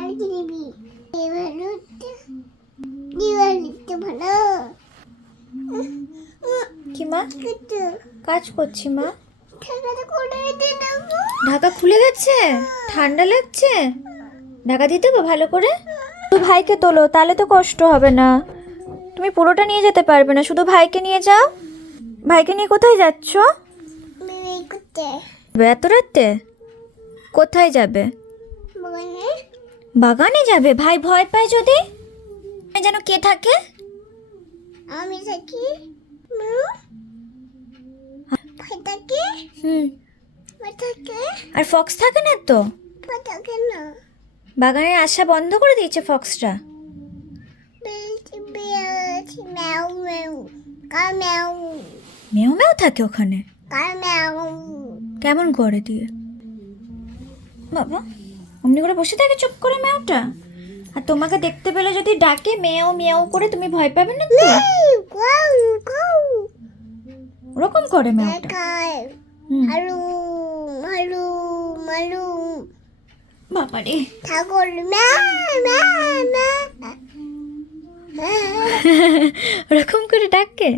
আর কি নিবি? এবার ভালো কি মা? কিন্তু কাজ করছি মা। ঠান্ডাটা করে দিয়ে দেবো। ঢাকা খুলে গেছে, ঠান্ডা লাগছে। ঢাকা দিতে হবে ভালো করে। শুধু ভাইকে তোলো, তাহলে তো কষ্ট হবে না। তুমি পুরোটা নিয়ে যেতে পারবে না, শুধু ভাইকে নিয়ে যাও। ভাইকে নিয়ে কোথায় যাচ্ছ? মিমি করতে এত রাতে কোথায় যাবে? মানে বাগানে যাবে? ভাই ভয় পায় যদি? যেন কে থাকে? আমি থাকি ফাটাকে হুম। ফাটাকে আর ফক্স থাকে না তো? ফাটাকে না বাগানে আসা বন্ধ করে দিয়েছে ফক্সটা। বেলছি ম্যাও ম্যাও কার ম্যাও মেও মেও থাকে ওখানে? কার ম্যাও কেমন করে দিয়ে? বাবা অমনি করে বসে থাকে চুপ করে মেওটা? আর তোমাকে দেখতে পেলে যদি ডাকে মেও মেও করে, তুমি ভয় পাবে না তো? গাউ গাউ ওরকম করে মেওটা। কার হুম। হালু হালু মালু বাবারে ঠাকুর ম্যাও ম্যাও ম্যাও ওরকম করে ডাকে?